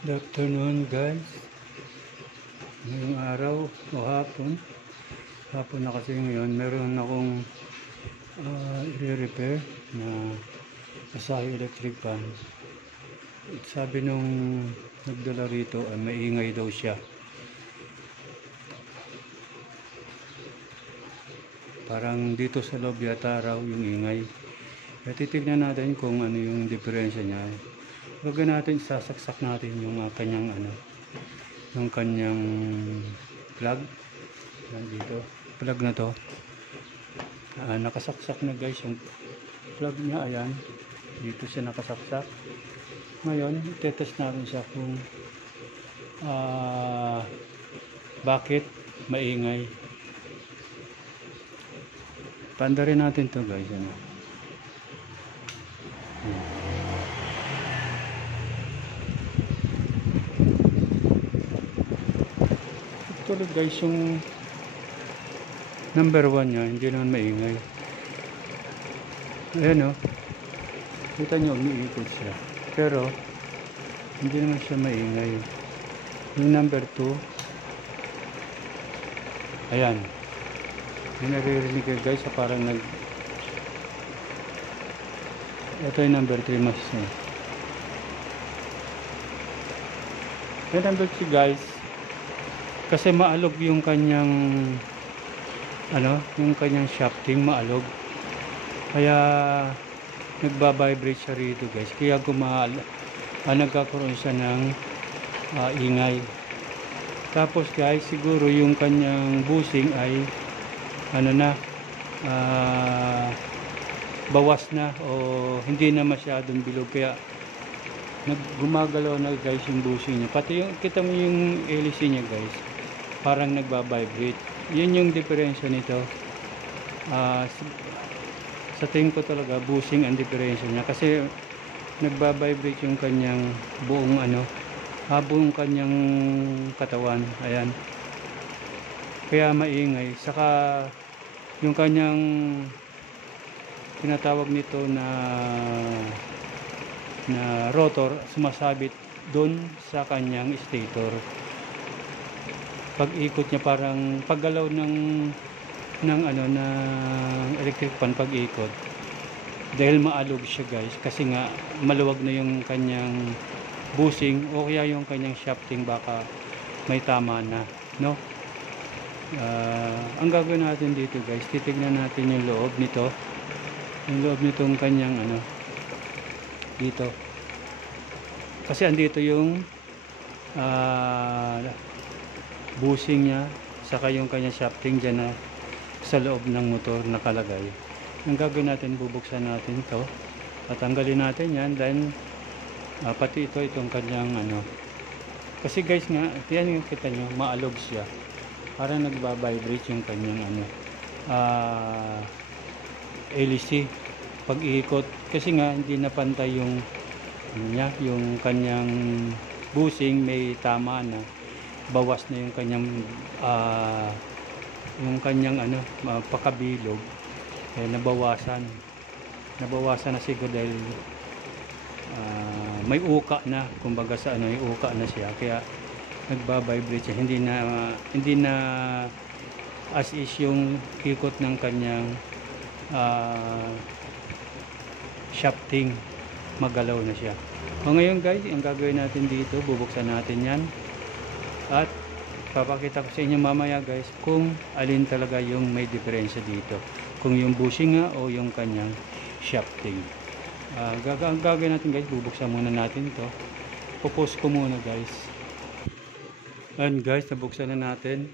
Good afternoon guys. Ngayong araw o hapon na kasi ngayon, meron akong i-repair na Asahi electric fan. Sabi nung nagdala rito ay maingay daw siya. Parang dito sa loob yata raw yung ingay. Kaya titignan natin kung ano yung diferensya niya. Gagawin natin, sasaksak natin yung kanyang yung kanyang plug. Dito, plug na to. Nakasaksak na guys yung plug niya, ayan. Dito siya nakasaksak. Ngayon, itetest natin siya kung bakit maingay. Panda rin natin to guys, Actually guys, yung number 1 nya hindi naman maingay. Ayan kita nyo, umiikot siya, pero hindi naman siya maingay. Yung number 2, ayan, yung naririnig kayo guys, parang ito yung number 3 mas yung number 3 guys, kasi maalog yung kanyang yung kanyang shafting, maalog, kaya nagba-vibrate siya rito guys, kaya nagkakaroon siya ng ingay. Tapos guys, siguro yung kanyang bushing ay bawas na o hindi na masyadong bilog, kaya gumagalaw na guys yung bushing niya. Pati yung kita mo yung LC niya guys, parang nagba-vibrate. Yun yung diferensya nito. Sa tingin ko talaga bushing ang diferensya niya, kasi nagba-vibrate yung kanyang buong buong kanyang katawan, ayan, kaya maingay. Saka yung kanyang tinatawag nito na rotor, sumasabit doon sa kanyang stator. Pag ikot niya, parang paggalaw ng electric fan, pag ikot, dahil maalog siya guys, kasi nga maluwag na yung kanyang bushing o kaya yung kanyang shafting, baka may tama na, no? Ang gagawin natin dito guys, titignan natin yung loob nito, yung loob nitong kanyang dito, kasi andito yung bushing niya, saka yung kanyang shafting dyan sa loob ng motor nakalagay. Ang gagawin natin, bubuksan natin to at tanggalin natin yan, then pati itong kanyang kasi guys nga, yan yung kita nyo, maalog siya, parang nagba-vibrate yung kanyang LC pag iikot, kasi nga hindi napantay yung yung kanyang bushing, may tama na, bawas na yung kanyang pakabilog, nabawasan na siguro dahil may uka na, kumbaga sa may uka na siya, kaya nagba-vibrate siya, hindi na as is yung ikot ng kanyang shafting, magalaw na siya. O ngayon guys, ang gagawin natin dito, bubuksan natin yan at papakita ko sa inyo mamaya guys kung alin talaga yung may diferensya dito, kung yung bushing nga o yung kanyang shafting. Ang gagawin natin guys, bubuksan muna natin to, pupos ko muna guys. And guys, nabuksan na natin.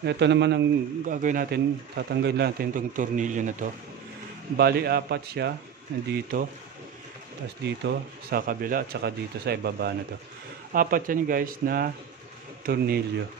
Ito naman ang gagawin natin, tatanggalin natin itong tornilyo na to. Bali 4 siya, nandito, tapos dito sa kabila at saka dito sa ibaba na to. 4 yan guys na tornilyo.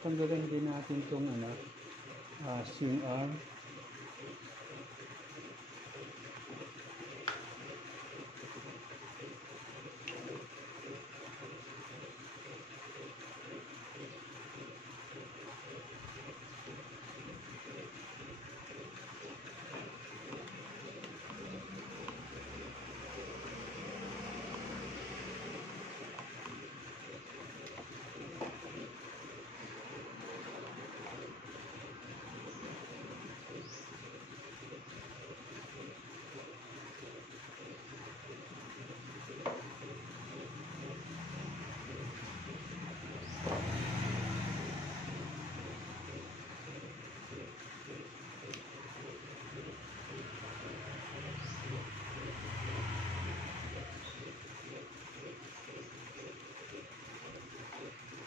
Tanggalin din natin itong swing arm.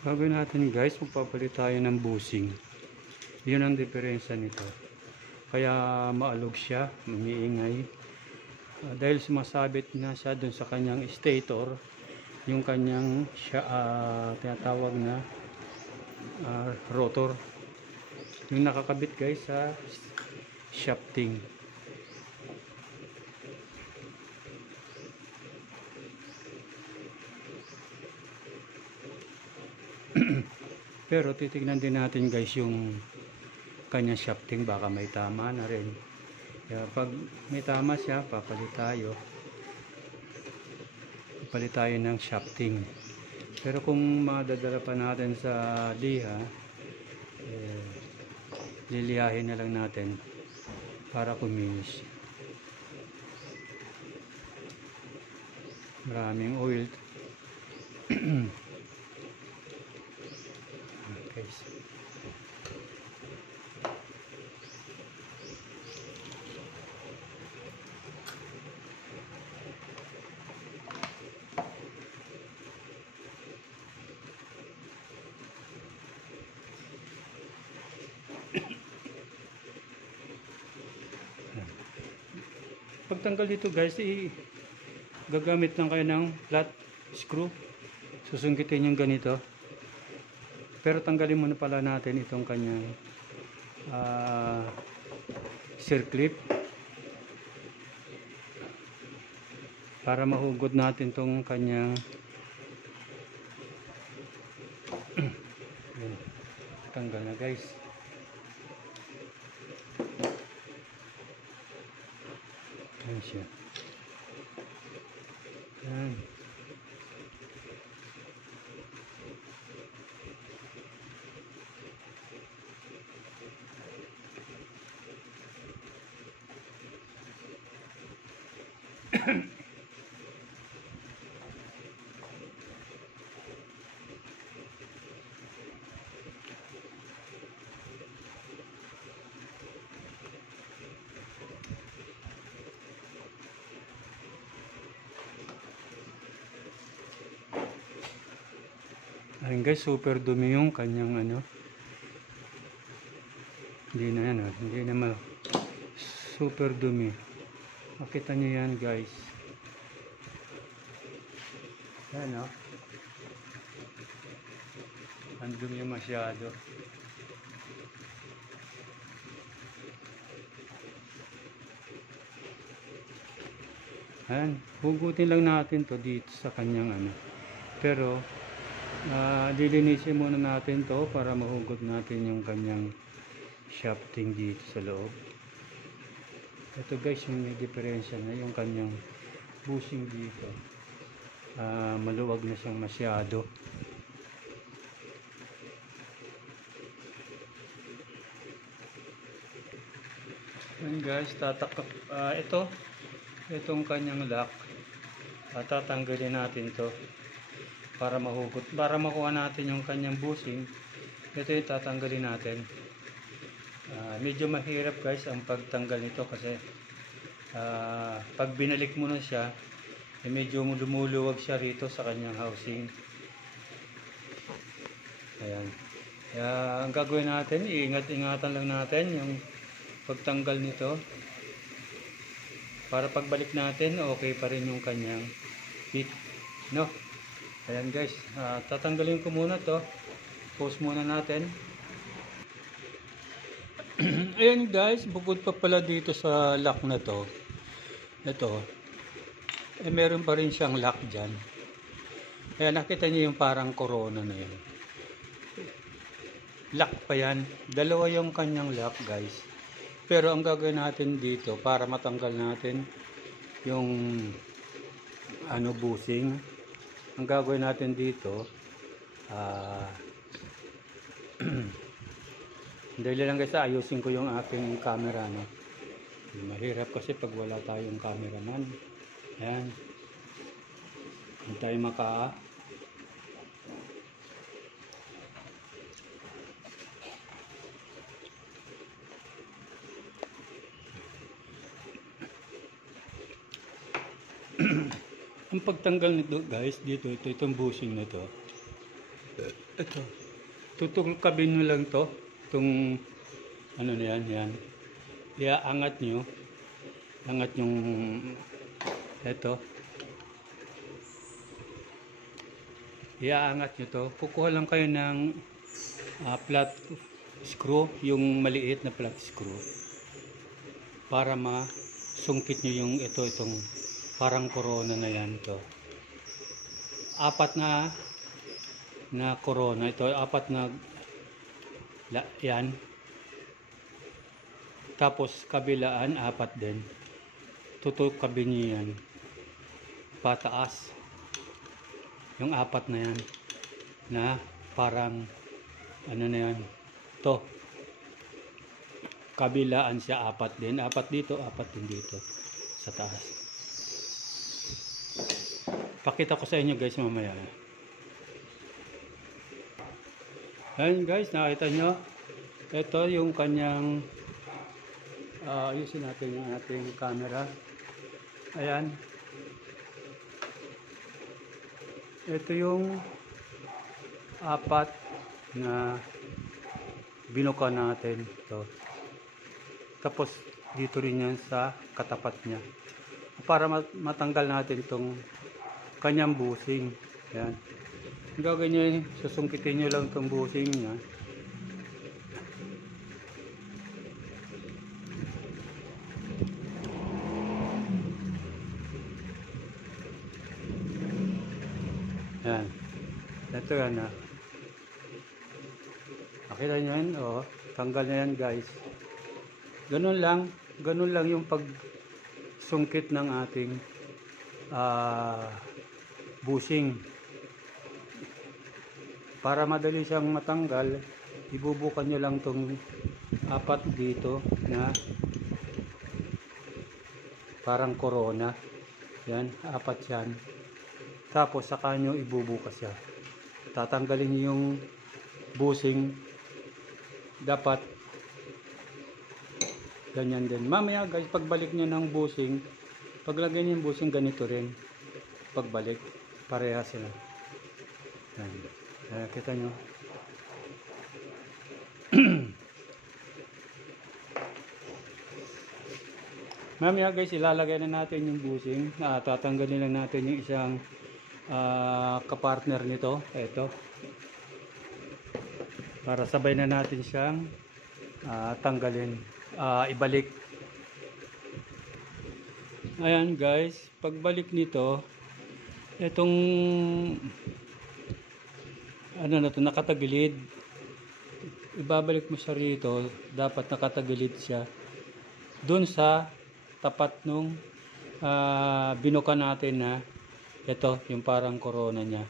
Gagawin natin guys, magpapalit tayo ng bushing. Yun ang diferensya nito. Kaya maalog siya, umiingay. Dahil sumasabit na siya dun sa kanyang stator, yung kanyang tinatawag na rotor. Yung nakakabit guys sa shafting. Pero titignan din natin guys yung kanyang shafting, baka may tama na rin. Kaya pag may tama siya, papalit tayo ng shafting. Pero kung madadala pa natin sa liha, lilihahin na lang natin para kuminis. Maraming oil. Okay. Pagtanggal dito guys, gagamit lang kayo ng flat screw. Susungkitin yung ganito. Pero tanggalin muna pala natin itong kanyang circlip para mahugod natin itong kanyang tanggal na guys. Ayan siya. Ayan. Ayun guys, super dumi yung kanyang hindi na yan, hindi na super dumi. Makita nyo yan guys. Yan ang dumi masyado. Ayan, hugutin lang natin to dito sa kanyang pero lilinisin muna natin to para mahugot natin yung kanyang shafting dito sa loob. Ito guys, yung may diferensya na yung kanyang bushing dito, maluwag na siyang masyado. Ayan guys, itong kanyang lock, tatanggalin natin to para mahugot, para makuha natin yung kanyang bushing. Ito yung tatanggalin natin. Medyo mahirap guys ang pagtanggal nito kasi pag binalik mo na siya, medyo lumuluwag siya rito sa kanyang housing. Ayan. Kaya ang gagawin natin, iingat-ingatan lang natin yung pagtanggal nito para pagbalik natin okay pa rin yung kanyang fit, no? Ayan guys, tatanggalin ko muna to. Pause muna natin. Ayan guys, bukod pa pala dito sa lock na to, ito, meron pa rin siyang lock dyan. Ayan, nakita niyo yung parang corona na yun. Lock pa yan. Dalawa yung kanyang lock guys. Pero ang gagawin natin dito para matanggal natin yung busing, ang gagawin natin dito dahil lang guys, ayusin ko yung aking camera, no? Mahirap kasi pag wala tayong cameraman. Ayan, hindi tayo ang pagtanggal nito guys, dito, itong bushing na to, ito, tutukabin nyo lang to, itong ano na yan, iaangat nyo, angat yung ito, iaangat nyo to, kukuha lang kayo ng flat screw, yung maliit na flat screw, para masungkit nyo yung itong parang corona na yan to. Apat na corona ito, apat na yan. Tapos kabilaan apat din. Tutukabin niyo yan pataas. Yung apat na yan na parang ano na yan. To. Kabilaan siya apat din. Apat dito, apat din dito sa taas. Pakita ko sa inyo guys mamaya. Ayan guys, nakita nyo. Ito yung kanyang ayusin natin yung ating camera. Ayan. Ito yung apat na binuka natin. Ito. Tapos dito rin yan sa katapat niya. Para matanggal natin itong kanyang busing. Ayan. Ang gagawin nyo, susungkitin nyo lang itong busing niya. Ayan. Ito yan na. Nakita nyo yan? O, tanggal na yan guys. Ganun lang yung pagsungkit ng ating bushing. Para madali siyang matanggal, ibubukan nyo lang tong apat dito na parang corona. Yan, apat yan. Tapos saka nyo ibubukas siya. Tatanggalin nyo yung bushing. Dapat ganyan din. Mamaya guys, pagbalik nyo ng bushing, paglagay nyo yung bushing, ganito rin. Pagbalik, pareha sila. Yan. Kita nyo. Mamaya guys, ilalagay na natin yung bushing. Tatanggalin lang natin yung isang kapartner nito. Ito. Para sabay na natin siyang tanggalin. Ibalik. Ayan guys, pagbalik nito, itong ano na to, nakatagilid. Ibabalik mo siya rito, dapat nakatagilid siya dun sa tapat nung binuka natin na ito, yung parang corona niya.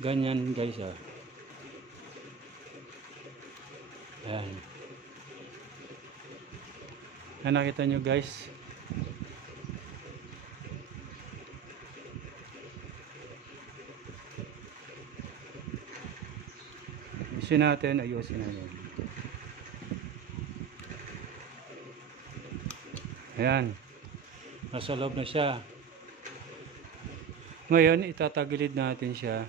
Ganyan guys. Ayan. Nakita nyo guys. Ayusin natin. Ayan. Nasa loob na siya. Ngayon, itatagilid natin siya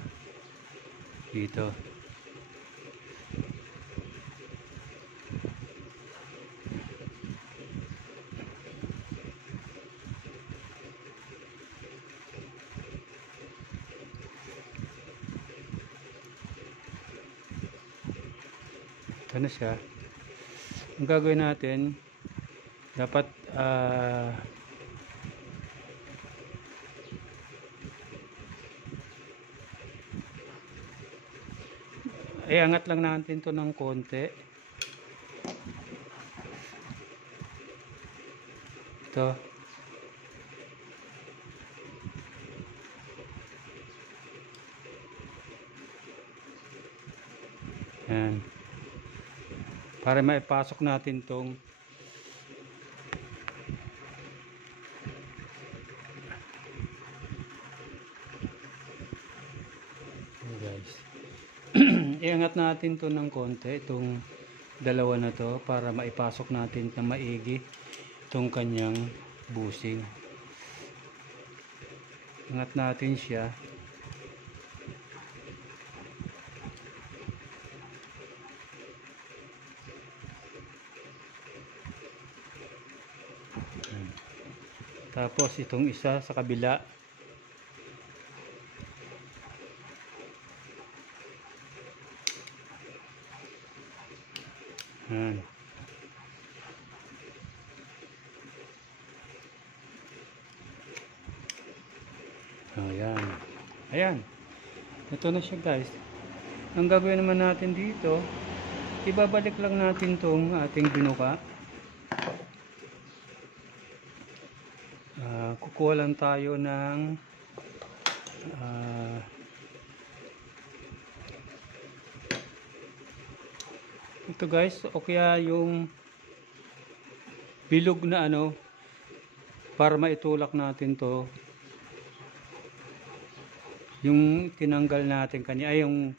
dito. Ito na siya. Ang gagawin natin, dapat angat lang natin to ng konti. Ito. Yan. Para maipasok natin tong guys. Iangat natin to ng konti itong dalawa na to para maipasok natin na maigi itong kanyang busing. Angat natin siya. Tapos itong isa sa kabila. Ayan. Ayan. Ayan. Ito na siya guys. Ang gagawin naman natin dito, ibabalik lang natin tong ating binuka. Kukuha lang tayo ng ito guys, o kaya yung bilog na ano para maitulak natin to, yung tinanggal natin kanina, ay yung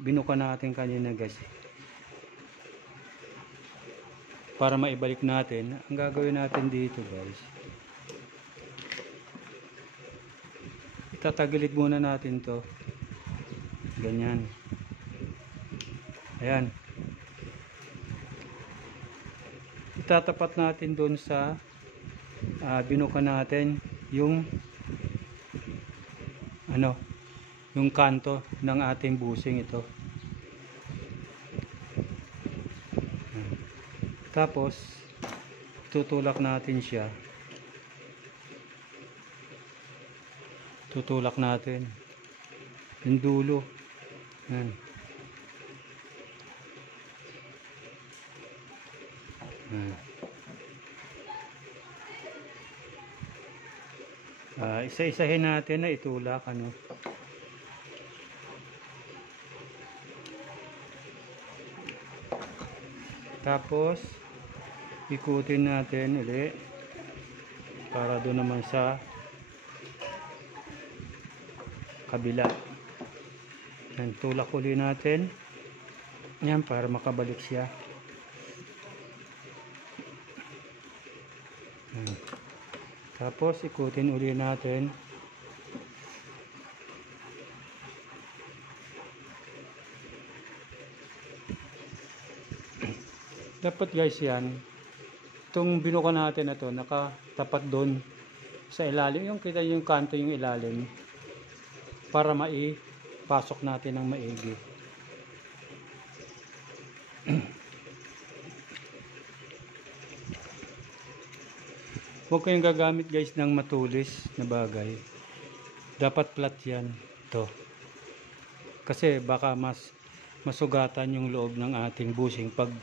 binuka natin kanina guys, para maibalik natin. Ang gagawin natin dito guys, itatagilid muna natin to ganyan. Ayan, itatapat natin doon sa binuka natin yung ano, yung kanto ng ating busing ito. Tapos tutulak natin siya, tutulak natin yung dulo. Yan. Isa-isahin natin na itulak ano. Tapos ikutin natin ulit para doon naman sa kabila. Yan, tulak ulit natin yan para makabalik siya. Yan. Tapos ikutin ulit natin. Dapat guys yan, itong binuka natin na to nakatapat doon sa ilalim, yung kita yung kanto yung ilalim, para maipasok natin ng maigi. Huwag kayong gagamit guys ng matulis na bagay, dapat flat yan to, kasi baka masugatan yung loob ng ating busing pag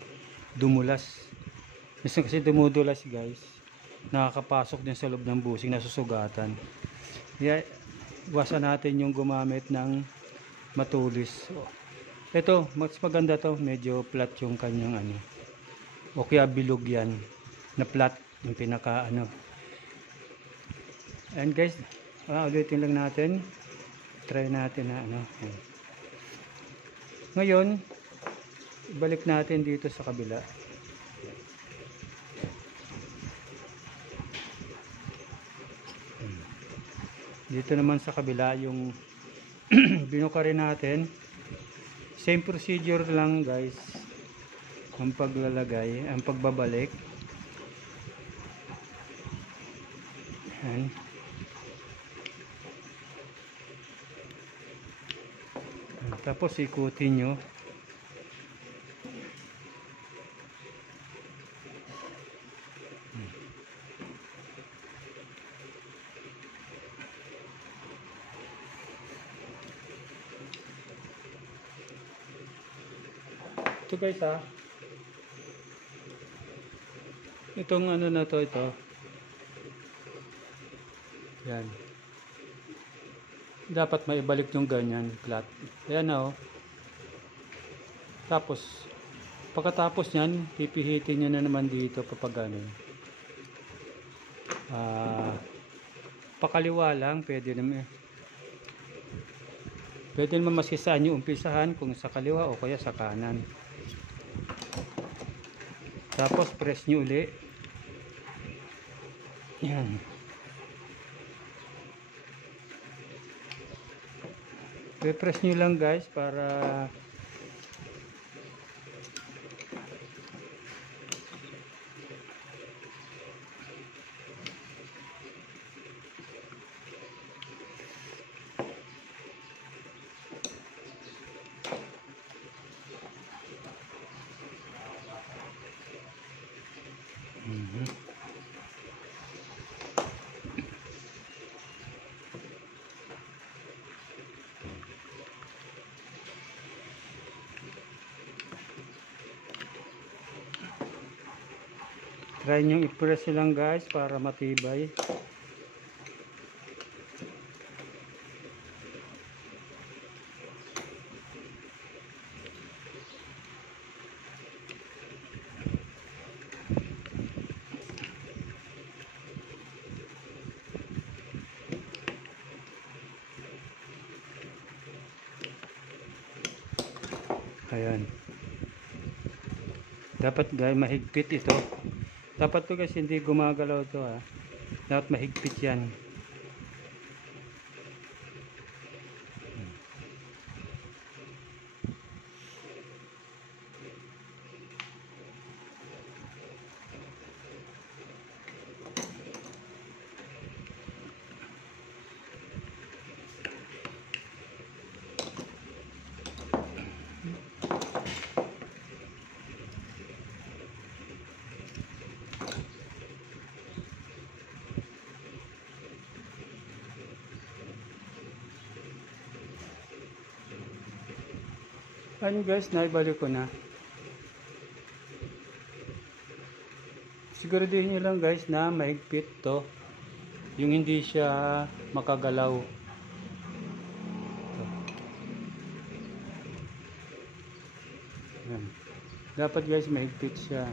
dumulas. Kasi dumudulas guys, nakakapasok din sa loob ng busing, nasusugatan. Kaya iwasan natin yung gumamit ng matulis. Ito mas maganda to, medyo flat yung kanyang ano, o kaya bilog yan na flat yung pinaka ano. And guys, ulitin lang natin, try natin na ano. Ngayon balik natin dito sa kabila. Dito naman sa kabila yung binuka rin natin. Same procedure lang guys ang paglalagay, ang pagbabalik. Yan. Tapos ikutin nyo. Ito guys ha. Itong ano na to, ito. Yan. Dapat maibalik yung ganyan, flat. Ayan na oh. Tapos, pagkatapos nyan, pipihitin nyo na naman dito papagano. Pakaliwa lang, pwede naman. Pwede naman masisaan nyo umpisahan kung sa kaliwa o kaya sa kanan. Tapos, press nyo uli. Yan. I-press nyo lang guys para try nyo i-press lang guys para matibay. Ayan. Dapat guys mahigpit ito. Dapat to guys hindi gumagalaw to ha. Dapat mahigpit yan. Ayun guys, naibalik ko na. Siguraduhin nyo lang guys na mahigpit to. Yung hindi siya makagalaw. Ito. Ayan. Dapat guys mahigpit siya.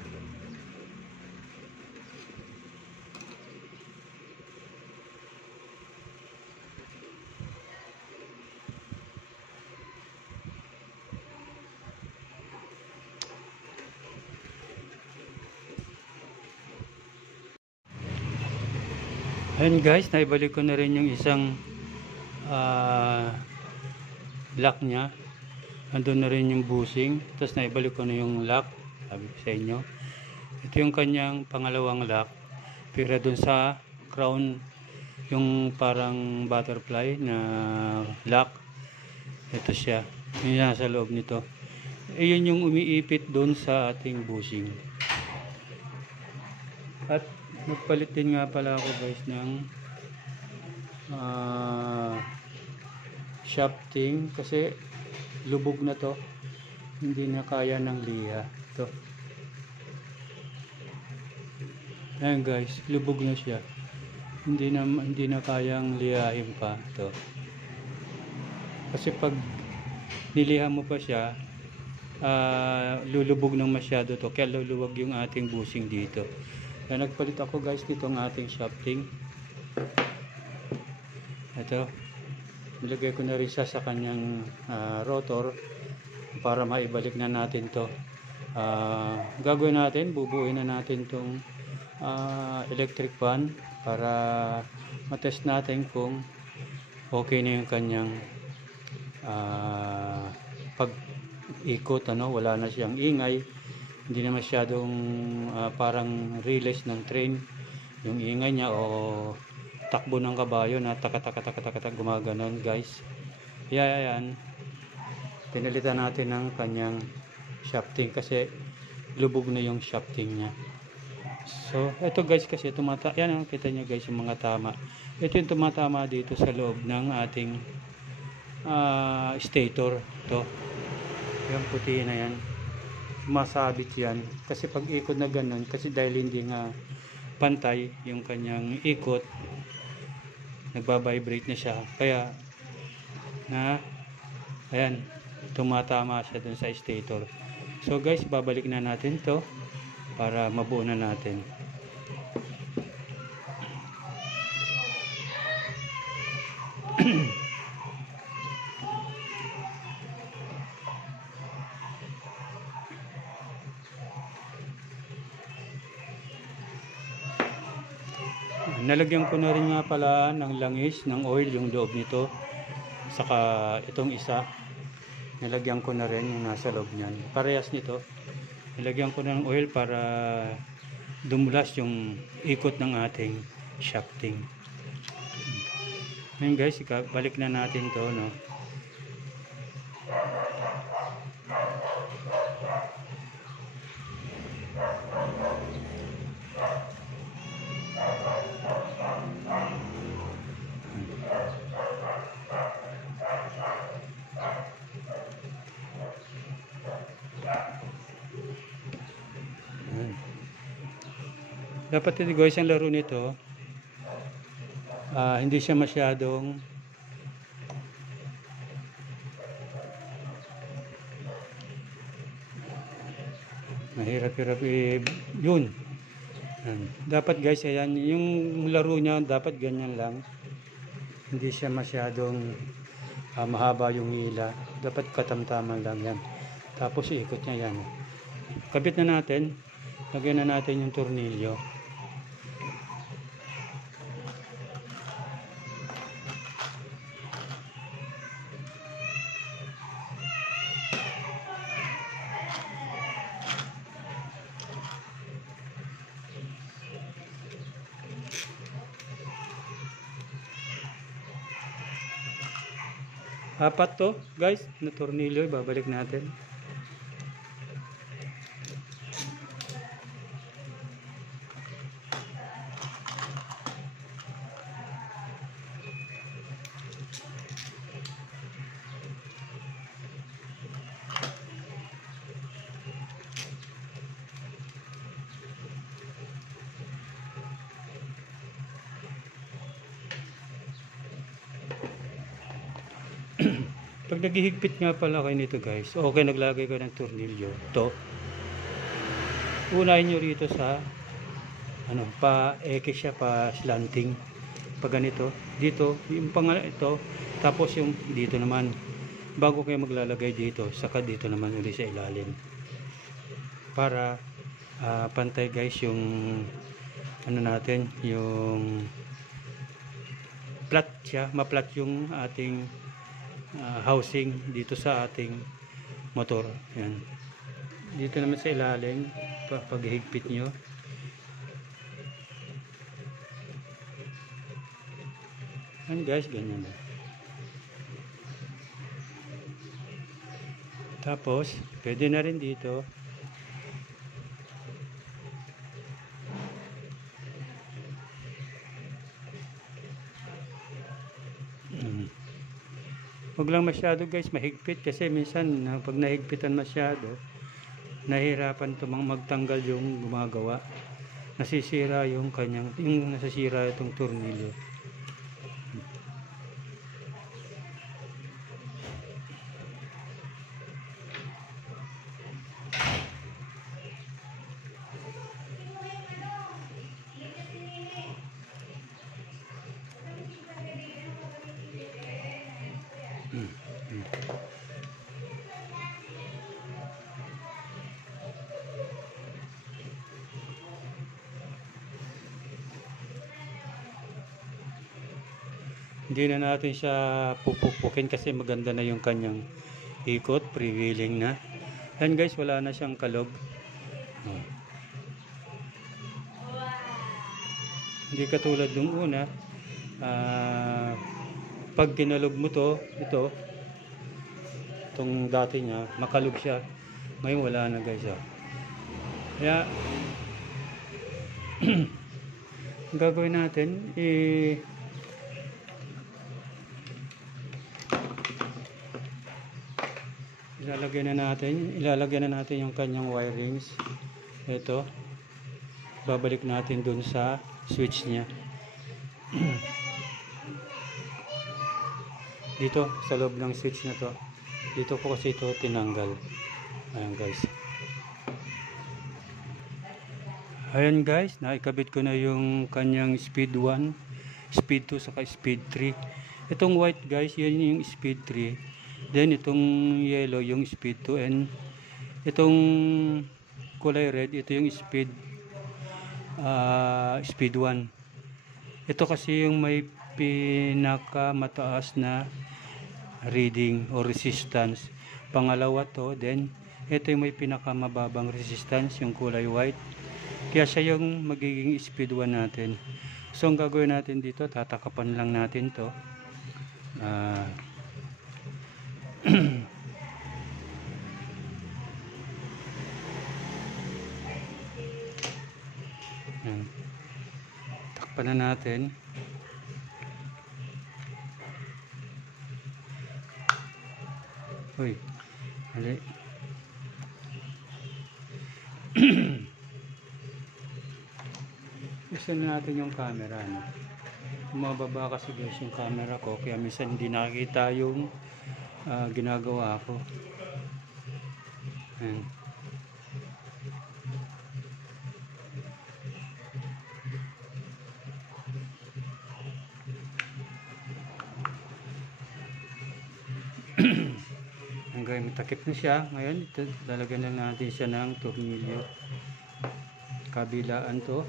Ayan guys, naibalik ko na rin yung isang lock nya. Andun na rin yung bushing. Tapos naibalik ko na yung lock. Sabi ko sa inyo. Ito yung kanyang pangalawang lock. Pero dun sa crown, yung parang butterfly na lock. Ito siya. Yung nasa loob nito. Ayun yung umiipit dun sa ating bushing. At nagpalit din nga pala ako guys ng shafting kasi lubog na to, hindi na kaya ng liha to. Ayan guys, lubog na siya, hindi na kayang lihahin pa to, kasi pag niliha mo pa siya lulubog ng masyado to, kaya luluwag yung ating bushing dito. Kaya nagpalit ako guys dito ang ating shafting. Ito, nilagay ko na rin siya sa kanyang rotor para maibalik na natin to. Gagawin natin, bubuuin na natin tong electric fan para matest natin kung okay na yung kanyang pag-ikot, wala na siyang ingay. Hindi na masyadong parang relays ng train yung ingay niya o takbo ng kabayo na taka gumaganon guys. Yan, pinalitan natin ng kanyang shafting kasi lubog na yung shafting niya. So ito guys, kasi yan, kita nyo guys yung mga tama. Ito yung tumatama dito sa loob ng ating stator. Ito yung puti na yan. masabit yan. Kasi pag ikot na ganun, kasi dahil hindi nga pantay yung kanyang ikot, nagbabibrate na siya. Kaya na ayan, tumatama siya dun sa stator. So guys, babalik na natin to para mabuo na natin. Nalagyan ko na rin nga pala ng langis, ng oil yung loob nito. Saka itong isa, nilagyan ko na rin yung nasa loob niyan. Parehas nito, nilagyan ko na ng oil para dumulas yung ikot ng ating shafting. Ngayon guys, balik na natin to, no. Dapat ito guys, ang laro nito, hindi siya masyadong mahirap-hirap yun. Dapat guys, ayan, yung laro niya dapat ganyan lang, hindi siya masyadong mahaba yung hila, dapat katamtaman lang yan. Tapos ikot niya yan. Kabit na natin, lagyan na natin yung tornilyo. Apat to guys na tornilyo, babalik natin. Pag naghihigpit nga pala kayo nito guys, okay, naglagay ko ng tornilyo to, unahin nyo rito sa pa eke siya, pa slanting, pag ganito dito yung ito, tapos yung dito naman, bago kayo maglalagay dito, saka dito naman uli sa ilalim, para pantay guys yung natin, yung flat siya, ma-flat yung ating housing dito sa ating motor. Yan. Dito naman sa ilalim, paghigpit nyo. Yan guys, ganyan na. Tapos, pwede na rin dito. Huwag lang masyado guys mahigpit, kasi minsan pag nahigpitan masyado, nahihirapan magtanggal yung gumagawa, nasisira yung nasisira itong tornilyo. Hindi na natin siya pupupukin kasi maganda na yung kanyang ikot, pre-wheeling na. Yan guys, wala na siyang kalog. Hindi katulad nung una, pag kinalog mo itong dati niya, makalog siya. Ngayon wala na guys. Kaya ang gagawin natin, Ilalagyan na natin yung kanyang wirings. Ito. Babalik natin dun sa switch niya. Dito sa loob ng switch na to. Dito po kasi ito tinanggal. Ayan guys. Ayan guys, naikabit ko na yung kanyang speed 1, speed 2 saka speed 3. Itong white guys, yan yung speed 3. Then itong yellow yung speed 2, and itong kulay red, ito yung speed 1. Ito kasi yung may pinakamataas na reading o resistance. Pangalawa to, then ito yung may pinakamababang resistance, yung kulay white. Kaya siya yung magiging speed 1 natin. So ang gagawin natin dito, tatakapan lang natin to. Takpan na natin. Uy, mali. Gusto na natin yung camera, no? Mababa kasi guys yung camera ko, kaya minsan hindi nakikita yung ginagawa ko. Ayan. Hanggang matakip na siya. Ngayon, lalagyan na natin siya ng tornilyo. Kabilaan to.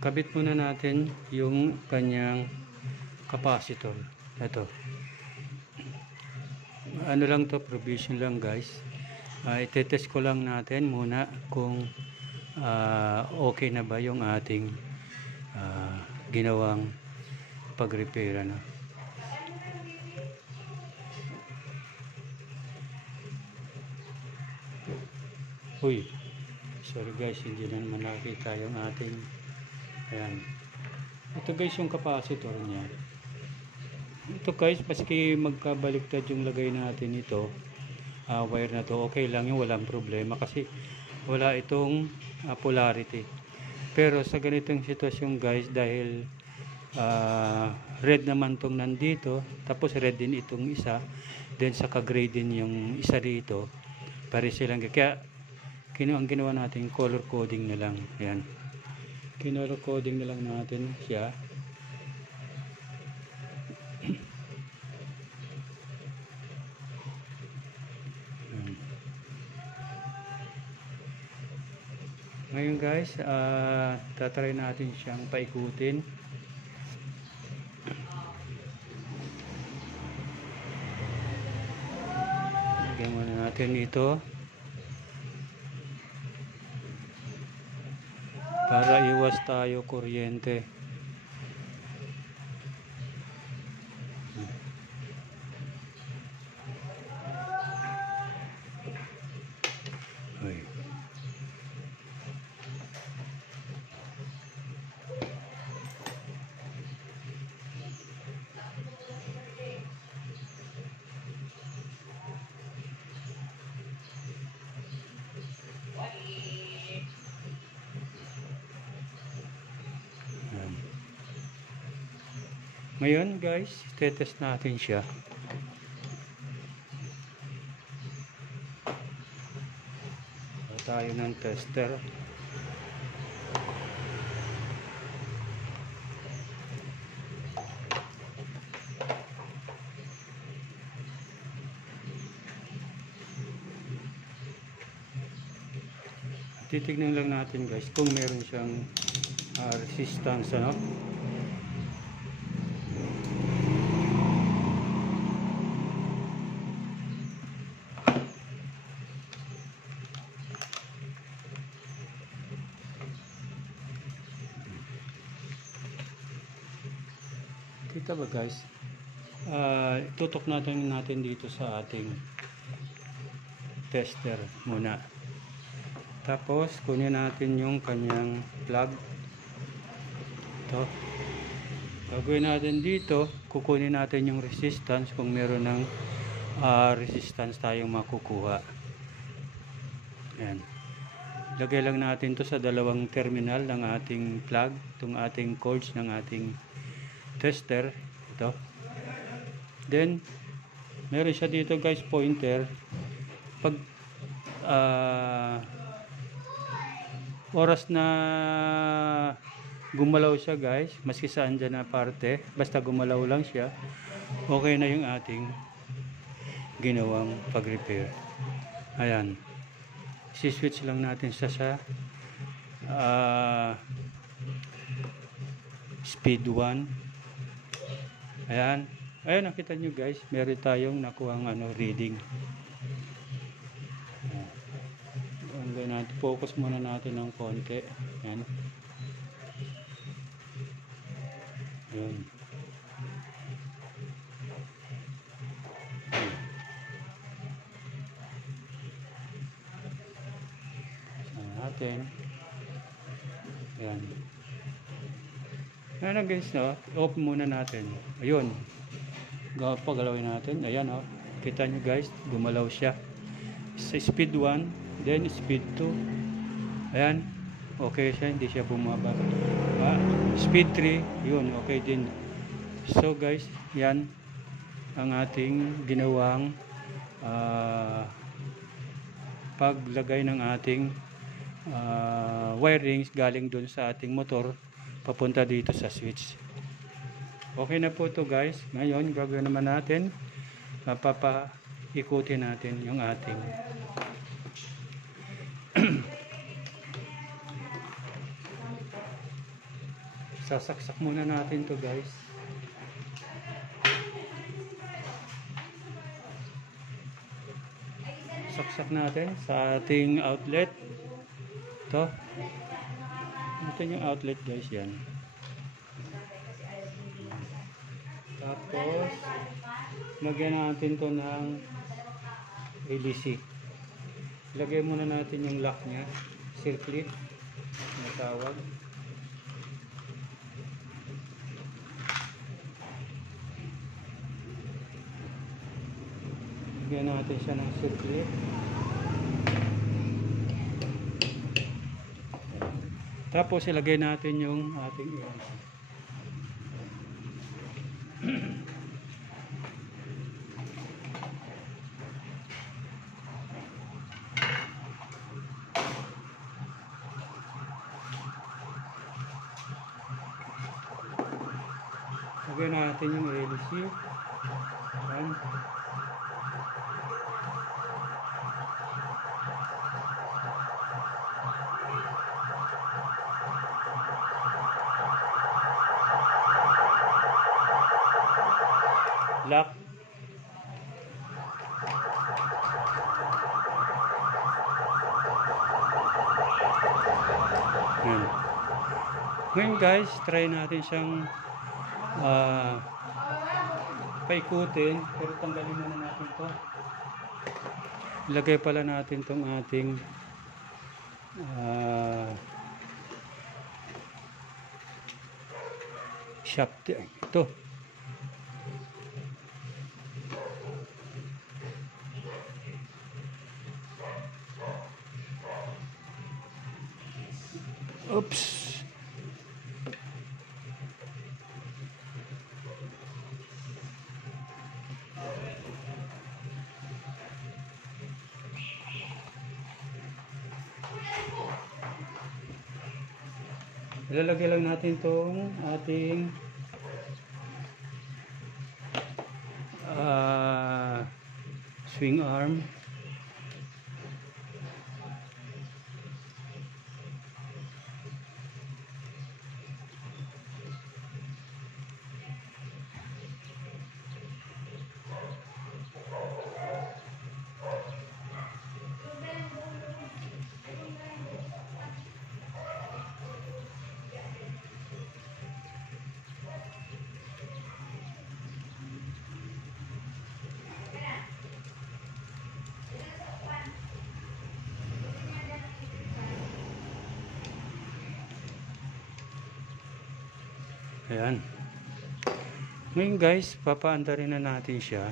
Kabit muna natin yung kanyang capacitor. Ito. Ano lang to, provision lang guys. Itetest ko lang natin muna kung okay na ba yung ating ginawang pag-repair, ano. Uy, sorry guys, hindi na naman nakita yung ating, ayan. Ito guys yung capacitor niya. Ito guys, maski magkabaliktad yung lagay natin ito, wire na to, okay lang yung walang problema kasi wala itong polarity. Pero sa ganitong sitwasyon guys, dahil red naman tong nandito, tapos red din itong isa, then saka gray din yung isa dito, pare silang, kaya ang ginawa natin, color coding na lang. Ayan, color coding na lang natin siya. Ngayon guys, tatry natin siyang paikutin. Lagyan muna natin ito para iwas tayo kuryente. Ngayon guys, tetest natin siya. Tayo ng tester. Titignan lang natin guys kung meron siyang resistance, ano. Ito ba guys, tutok natin dito sa ating tester muna. Tapos kunin natin yung kanyang plug. Ito. Gagawin natin dito, kukunin natin yung resistance kung meron ng resistance tayong makukuha. Ayan. Lagay lang natin to sa dalawang terminal ng ating plug, itong ating cords ng ating tester. Ito. Then, meron siya dito guys, pointer. Pag oras na gumalaw siya guys, maski saan dyan na parte, basta gumalaw lang siya, okay na yung ating ginawang pag-repair. Ayan. Si-switch lang natin siya sa speed 1. Ayan. Ayan, nakita nyo guys, meron tayong nakuhang reading. Ayan. Focus muna natin ng konti. Ayan. Ayan. Natin. Ayan. Ayan guys, no? Off muna natin. Ayun. Pagalawin natin. Ayan, no? Kita nyo guys, gumalaw siya. Sa speed 1, then speed 2. Ayan. Okay siya, hindi siya bumaba. Speed 3, yun, okay din. So guys, yan ang ating ginawang paglagay ng ating wirings galing dun sa ating motor papunta dito sa switch. Okay na po to guys. Ngayon gagawin naman natin, papaikutin natin yung ating sasaksak muna natin to guys. Saksak natin sa ating outlet. Ito yung outlet guys, yan. Tapos lagyan natin to ng ADC. Lagyan muna natin yung lock nya, circlip na tawag. Lagyan natin siya ng circlip. Tapos ilagay natin yung ating ADC. Lagyan natin yung ADC. Ayan. Lock. Ayan. Ngayon guys, try natin siyang paikutin, pero tanggalin muna natin to. Ilagay pala natin tong ating shaft. Ito. Oops. Ilalagay lang natin tong ating swing arm. Ayan. Ngayon guys, papaandarin na natin siya.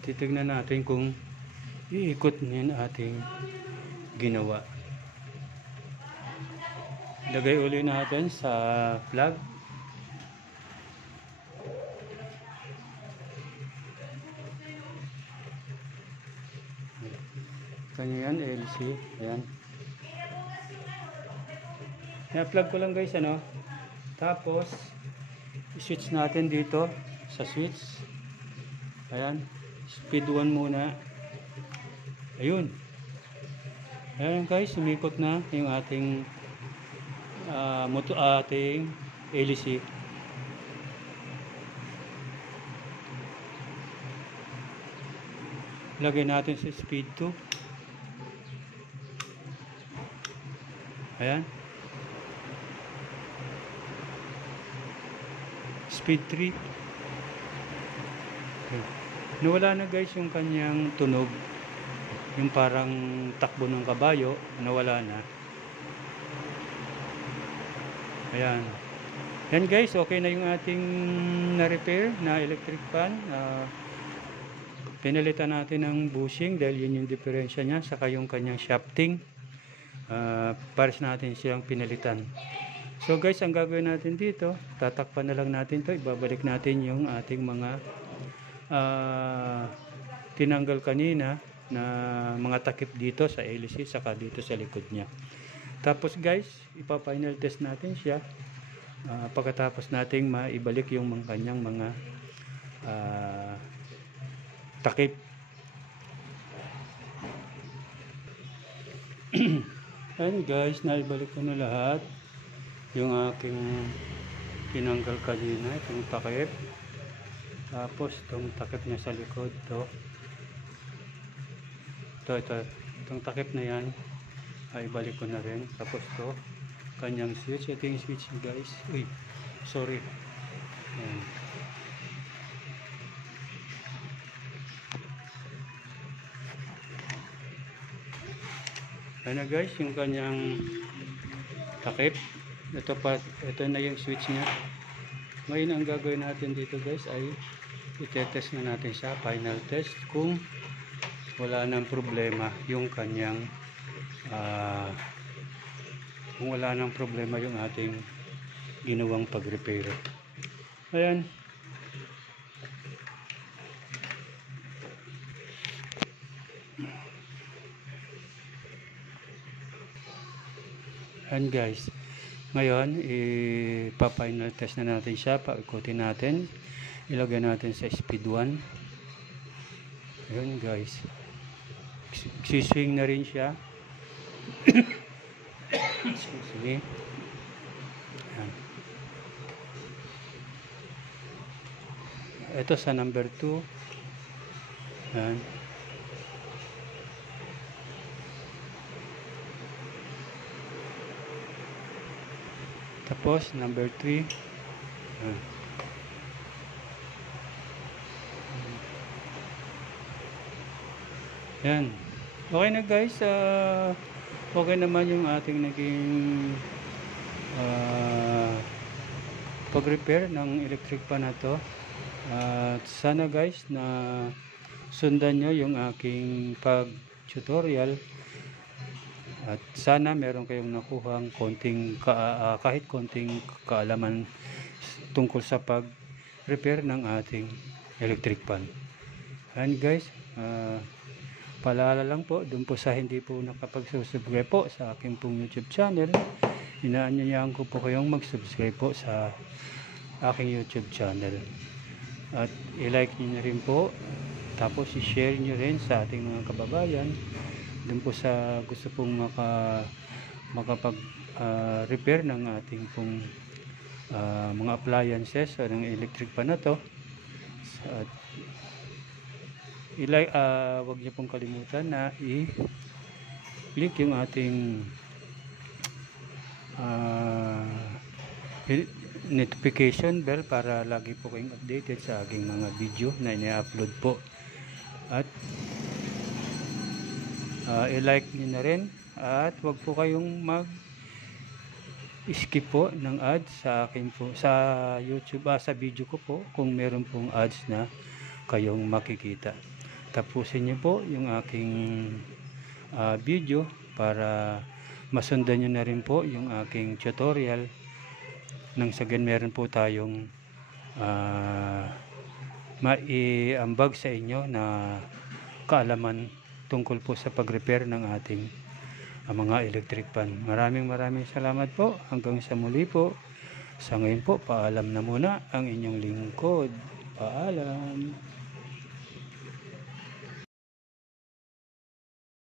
Titignan natin kung iikot niya yung ating ginawa. Lagay uli natin sa plug. Kanya yan, LC. Ayan. I-plug ko lang guys, ano. Tapos, i-switch natin dito sa switch. Ayan. Speed 1 muna. Ayun. Ayan guys, umikot na yung ating ating LC. Lagay natin sa speed 2. Ayan. Speed 3. Okay. Nawala na guys yung kanyang tunog. Yung parang takbo ng kabayo. Nawala na. Ayan. Yan guys, okay na yung ating na-repair na electric fan. Pinalitan natin ng bushing dahil yun yung diferensya niya. Saka yung kanyang shafting. Pares natin siyang pinalitan. So guys, ang gagawin natin dito, tatakpan na lang natin to. Ibabalik natin yung ating mga tinanggal kanina na mga takip dito sa LC saka dito sa likod niya. Tapos guys, ipa-final test natin siya pagkatapos nating maibalik yung mga kanyang mga takip. Ayan guys, naibalik ko na lahat yung aking tinanggal kanina, itong takip. Tapos itong takip niya sa likod, itong takip na yan ay balik ko na rin. Tapos to kanyang switch, ito yung switch guys. Uy, sorry. Ayan. Ayan na guys, yung kanyang takip. Ito na yung switch niya. Ngayon ang gagawin natin dito guys ay itetest na natin siya, final test, kung wala nang problema yung kanyang kung wala nang problema yung ating ginawang pag-repair. Ayan. Ayan guys, ngayon ipa-final test na natin siya. Paikutin natin, ilagay natin sa speed 1. Ayan guys, siswing na rin siya. Excuse me. Ayan. Ito sa number 2. Ayan. Tapos number 3. Ayan. Yan. Okay na guys. Okay naman yung ating naging pag-repair ng electric pan na to. Sana guys na sundan nyo yung aking pag-tutorial. At sana meron kayong nakuhang kahit konting kaalaman tungkol sa pag-repair ng ating electric pan. And guys, paalala lang po, dun po sa hindi po nakapag-subscribe po sa aking pong YouTube channel, inaanyayahan ko po kayong mag-subscribe po sa aking YouTube channel. At i-like nyo na rin po, tapos i-share nyo rin sa ating mga kababayan dun po sa gusto pong makapag-repair ng ating pong mga appliances o ng electric pan na to. At wag niyo pong kalimutan na i-click yung ating notification bell para lagi po kayong updated sa aking mga video na ina-upload po. At i-like niyo na rin at wag po kayong skip po ng ads sa akin po sa YouTube, sa video ko po kung meron pong ads na kayong makikita. Tapusin niyo po yung aking video para masundan nyo na rin po yung aking tutorial nang sa ganun meron po tayong maiambag sa inyo na kaalaman tungkol po sa pag-repair ng ating mga electric pan. Maraming salamat po. Hanggang sa muli po. Sa ngayon po, paalam na muna ang inyong lingkod. Paalam.